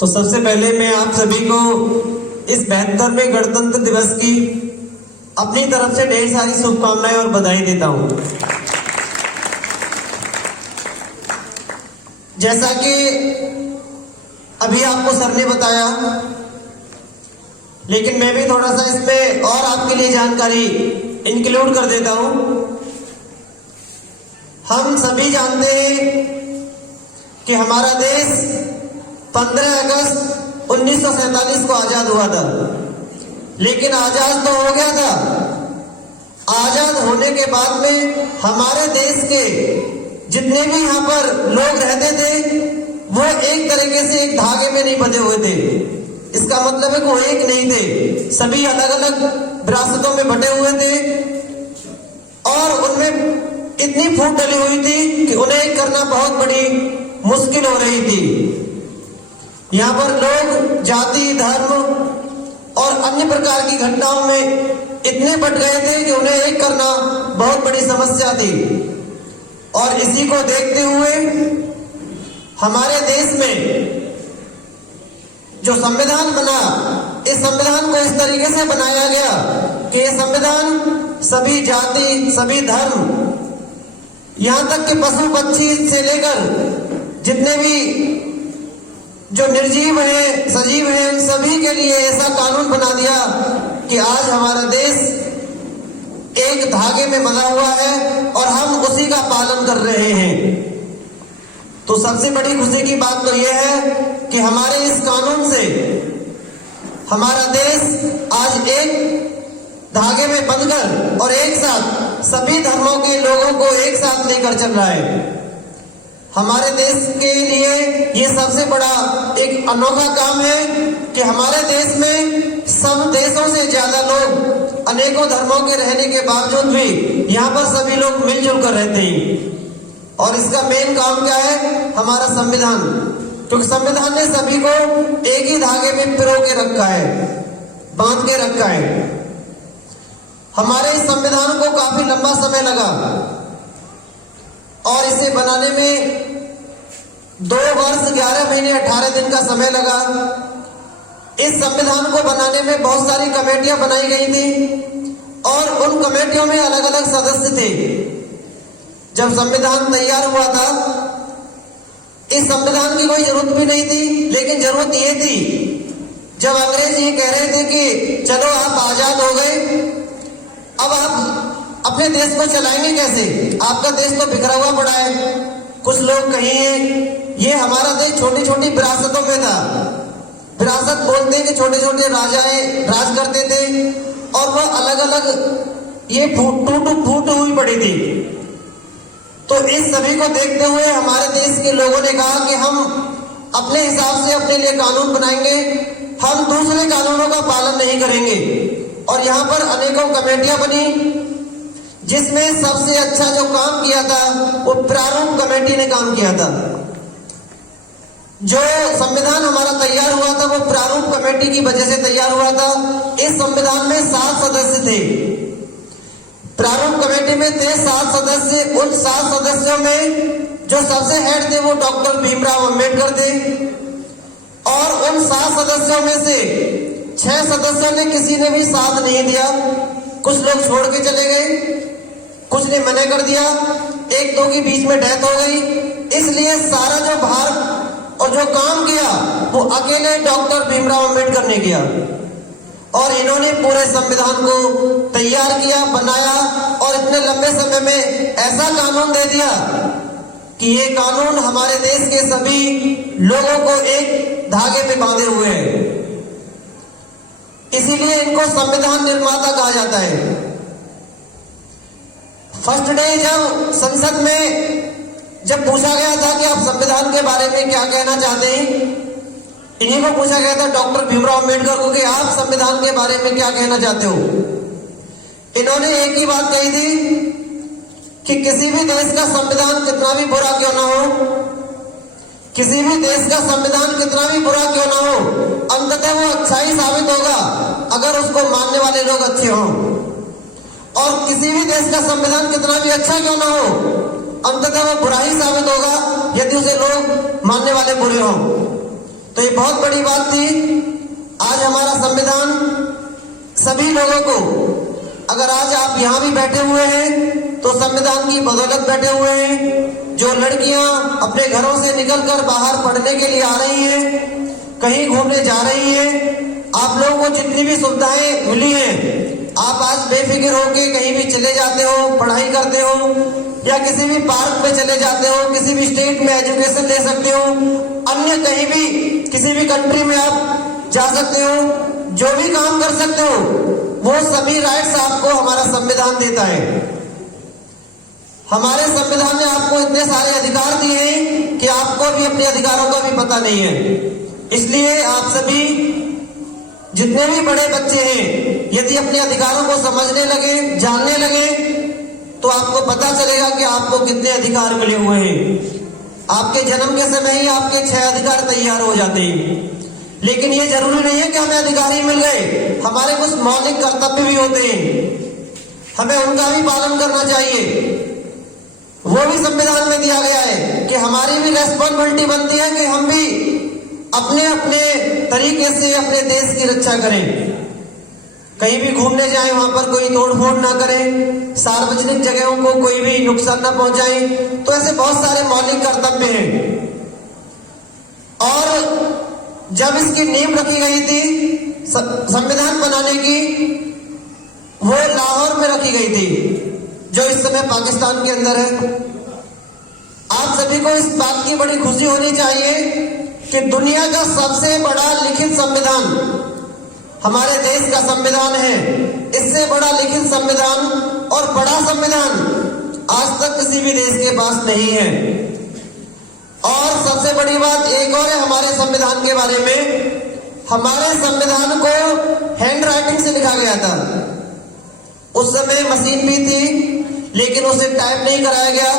तो सबसे पहले मैं आप सभी को इस 72वें गणतंत्र दिवस की अपनी तरफ से ढेर सारी शुभकामनाएं और बधाई देता हूं। जैसा कि अभी आपको सर ने बताया, लेकिन मैं भी थोड़ा सा इसमें और आपके लिए जानकारी इंक्लूड कर देता हूं। हम सभी जानते हैं कि हमारा देश 15 अगस्त 1947 को आजाद हुआ था, लेकिन आजाद तो हो गया था। आजाद होने के बाद में हमारे देश के जितने भी यहाँ पर लोग रहते थे वो एक तरीके से एक धागे में नहीं बंधे हुए थे। इसका मतलब है कि वो एक नहीं थे, सभी अलग अलग विरासतों में बटे हुए थे और उनमें इतनी फूट डली हुई थी कि उन्हें एक करना बहुत बड़ी मुश्किल हो रही थी। यहाँ पर लोग जाति, धर्म और अन्य प्रकार की घटनाओं में इतने बट गए थे कि उन्हें एक करना बहुत बड़ी समस्या थी। और इसी को देखते हुए हमारे देश में जो संविधान बना, इस संविधान को इस तरीके से बनाया गया कि यह संविधान सभी जाति, सभी धर्म, यहां तक कि पशु पक्षी से लेकर जितने भी जो निर्जीव है, सजीव है, उन सभी के लिए ऐसा कानून बना दिया कि आज हमारा देश एक धागे में बंधा हुआ है और हम उसी का पालन कर रहे हैं। तो सबसे बड़ी खुशी की बात तो यह है कि हमारे इस कानून से हमारा देश आज एक धागे में बंधकर और एक साथ सभी धर्मों के लोगों को एक साथ लेकर चल रहा है। हमारे देश के लिए ये सबसे बड़ा एक अनोखा काम है कि हमारे देश में सब देशों से ज्यादा लोग, अनेकों धर्मों के रहने के बावजूद भी यहाँ पर सभी लोग मिलजुल कर रहते हैं। और इसका मेन काम क्या है? हमारा संविधान, क्योंकि संविधान ने सभी को एक ही धागे में पिरो के रखा है, बांध के रखा है। हमारे इस संविधान को काफी लंबा समय लगा और इसे बनाने में 2 वर्ष 11 महीने 18 दिन का समय लगा। इस संविधान को बनाने में बहुत सारी कमेटियां बनाई गई थी और उन कमेटियों में अलग अलग सदस्य थे। जब संविधान तैयार हुआ था, इस संविधान की कोई जरूरत भी नहीं थी, लेकिन जरूरत ये थी जब अंग्रेज ये कह रहे थे कि चलो आप आजाद हो गए, अब आप अपने देश को चलाएंगे कैसे? आपका देश तो बिखरा हुआ पड़ा है। कुछ लोग कहेंगे ये हमारा देश छोटी छोटी विरासतों में था। विरासत बोलते हैं कि छोटे छोटे राजाएं राज करते थे और वह अलग अलग ये फूट हुई पड़ी थी। तो इस सभी को देखते हुए हमारे देश के लोगों ने कहा कि हम अपने हिसाब से अपने लिए कानून बनाएंगे, हम दूसरे कानूनों का पालन नहीं करेंगे। और यहाँ पर अनेकों कमेटियां बनी, जिसमें सबसे अच्छा जो काम किया था वो प्रारूप कमेटी ने काम किया था। जो संविधान हमारा तैयार हुआ था वो प्रारूप कमेटी की वजह से तैयार हुआ था। इस संविधान में 7 सदस्य थे। प्रारूप कमेटी में थे 7 सदस्य। उन 7 सदस्यों में जो सबसे हेड थे वो डॉक्टर भीमराव अंबेडकर थे और उन 7 सदस्यों में से 6 सदस्यों ने किसी ने भी साथ नहीं दिया। कुछ लोग छोड़ के चले गए, कुछ ने मना कर दिया, 1-2 की बीच में डेथ हो गई। इसलिए सारा जो भार और जो काम किया वो अकेले डॉक्टर भीमराव अंबेडकर ने किया और इन्होंने पूरे संविधान को तैयार किया, बनाया और इतने लंबे समय में ऐसा कानून दे दिया कि ये कानून हमारे देश के सभी लोगों को एक धागे में बांधे हुए हैं। इसीलिए इनको संविधान निर्माता कहा जाता है। फर्स्ट डे जब संसद में जब पूछा गया था कि आप संविधान के बारे में क्या कहना चाहते हैं, इन्हीं को पूछा गया था डॉक्टर भीमराव अंबेडकर को कि आप संविधान के बारे में क्या कहना चाहते हो। इन्होंने एक ही बात कही थी कि किसी भी देश का संविधान कितना भी बुरा क्यों ना हो, किसी भी देश का संविधान कितना भी बुरा क्यों ना हो, अंततः वो अच्छा ही साबित होगा अगर उसको मानने वाले लोग अच्छे हों। और किसी भी देश का संविधान कितना भी अच्छा क्यों ना हो, अंततः वो बुरा ही साबित होगा यदि उसे लोग मानने वाले बुरे हों। तो ये बहुत बड़ी बात थी। आज हमारा संविधान सभी लोगों को, अगर आज आप यहाँ भी बैठे हुए हैं तो संविधान की बदौलत बैठे हुए हैं। जो लड़कियां अपने घरों से निकलकर बाहर पढ़ने के लिए आ रही हैं, कहीं घूमने जा रही हैं, आप लोगों को जितनी भी सुविधाएं मिली हैं, आप आज बेफिक्र होके कहीं भी चले जाते हो, पढ़ाई करते हो, या किसी भी पार्क में चले जाते हो, किसी भी स्टेट में एजुकेशन ले सकते हो, अन्य कहीं भी किसी भी कंट्री में आप जा सकते हो, जो भी काम कर सकते हो, वो सभी राइट्स आपको हमारा संविधान देता है। हमारे संविधान ने आपको इतने सारे अधिकार दिए हैं कि आपको भी अपने अधिकारों का भी पता नहीं है। इसलिए आप सभी जितने भी बड़े बच्चे हैं, यदि अपने अधिकारों को समझने लगे, जानने लगे, तो आपको पता चलेगा कि आपको कितने अधिकार मिले हुए हैं। आपके जन्म के समय ही आपके 6 अधिकार तैयार हो जाते हैं। लेकिन ये जरूरी नहीं है कि हमें अधिकार ही मिल गए, हमारे कुछ मौलिक कर्तव्य भी होते हैं, हमें उनका भी पालन करना चाहिए। वो भी संविधान में दिया गया है कि हमारी भी रेस्पॉन्सिबिलिटी बनती है कि हम भी अपने अपने तरीके से अपने देश की रक्षा करें। कहीं भी घूमने जाएं, वहां पर कोई तोड़फोड़ ना करें, सार्वजनिक जगहों को कोई भी नुकसान ना पहुंचाएं। तो ऐसे बहुत सारे मौलिक कर्तव्य हैं। और जब इसकी नींव रखी गई थी संविधान बनाने की, वो लाहौर में रखी गई थी, जो इस समय पाकिस्तान के अंदर है। आप सभी को इस बात की बड़ी खुशी होनी चाहिए कि दुनिया का सबसे बड़ा लिखित संविधान हमारे देश का संविधान है। इससे बड़ा लिखित संविधान और बड़ा संविधान आज तक किसी भी देश के पास नहीं है। और सबसे बड़ी बात एक और है हमारे संविधान के बारे में, हमारे संविधान को हैंड राइटिंग से लिखा गया था। उस समय मशीन भी थी, लेकिन उसे टाइप नहीं कराया गया,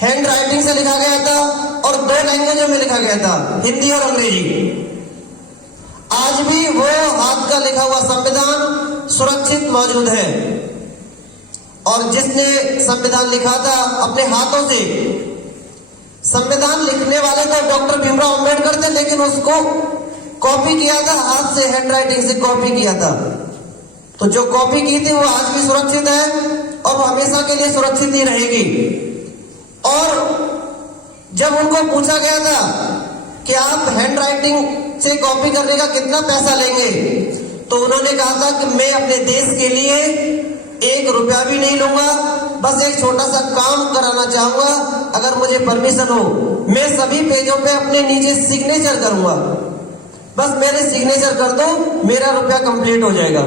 हैंड राइटिंग से लिखा गया था और 2 लैंग्वेजों में लिखा गया था, हिंदी और अंग्रेजी। आज भी वो हाथ का लिखा हुआ संविधान सुरक्षित मौजूद है। और जिसने संविधान लिखा था अपने हाथों से, संविधान लिखने वाले तो डॉक्टर भीमराव अंबेडकर थे, लेकिन उसको कॉपी किया था हाथ से, हैंड राइटिंग से कॉपी किया था। तो जो कॉपी की थी वो आज भी सुरक्षित है और वो हमेशा के लिए सुरक्षित ही रहेगी। और जब उनको पूछा गया था कि आप हैंड राइटिंग से कॉपी करने का कितना पैसा लेंगे, तो उन्होंने कहा था कि मैं अपने देश के लिए 1 रुपया भी नहीं लूंगा, बस एक छोटा सा काम कराना चाहूंगा, अगर मुझे परमिशन हो मैं सभी पेजों पे अपने नीचे सिग्नेचर करूंगा, बस मेरे सिग्नेचर कर दो, मेरा रुपया कंप्लीट हो जाएगा,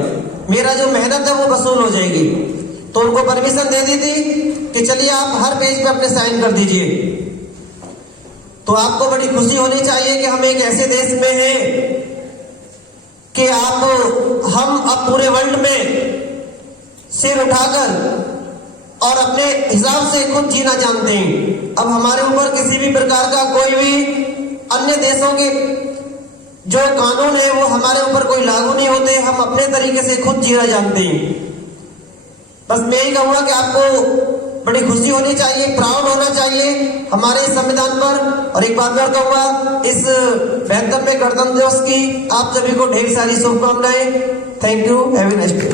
मेरा जो मेहनत है वो वसूल हो जाएगी। तो उनको परमिशन दे दी थी कि चलिए आप हर पेज पे अपने साइन कर दीजिए। तो आपको बड़ी खुशी होनी चाहिए कि हम एक ऐसे देश में हैं कि हम अब पूरे वर्ल्ड में सिर उठाकर और अपने हिसाब से खुद जीना जानते हैं। अब हमारे ऊपर किसी भी प्रकार का कोई भी अन्य देशों के जो कानून है वो हमारे ऊपर कोई लागू नहीं होते, हम अपने तरीके से खुद जीना जानते हैं। बस मैं ही कहूंगा कि आपको बड़ी खुशी होनी चाहिए, प्राउड होना चाहिए हमारे इस संविधान पर। और एक बात और कहूंगा, इस 75वें गणतंत्र दिवस की आप सभी को ढेर सारी शुभकामनाएं। Thank you, have a nice day.